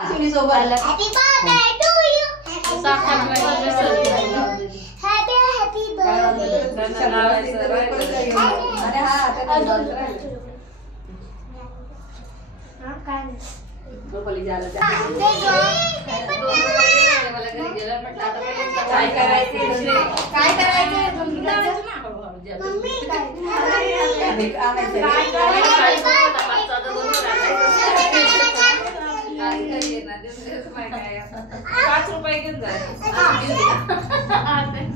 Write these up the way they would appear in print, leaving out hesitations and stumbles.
Happy birthday to you, happy happy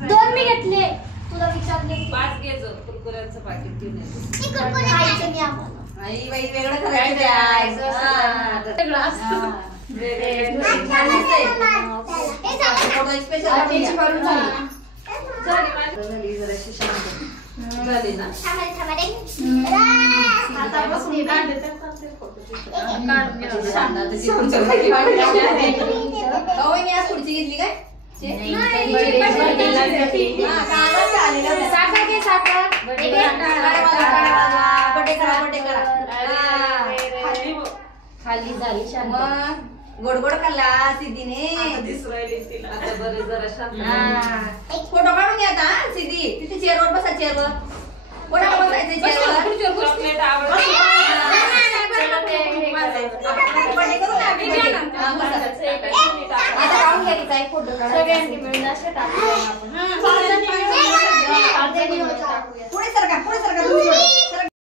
दोन मी घेतले, तुला विचारले 5 घे जो कुरकुऱ्यांचं पाकिट घेऊन ये. खायचं नाही आम्हाला. आई बाई वेगळं करायचं वेगळं असतं. छान दिसतंय. हे सगळं स्पेशल झाली जराशी शांत झाली ना. आता बसून खुर्ची घेतली काय? खाली झाली मग गोड खाल्ला सिद्धीने. आता बरं जरा शांत. फोटो काढून घ्या आता सिद्धी. तिथे चेअरवर बसा, चेअरवर फोटो बसायचं चेअरवर. आता काढून घ्यायचा एक फोटो सगळ्यांनी मिळून असे टाकूया आपण. पुढे सरका तुम्ही.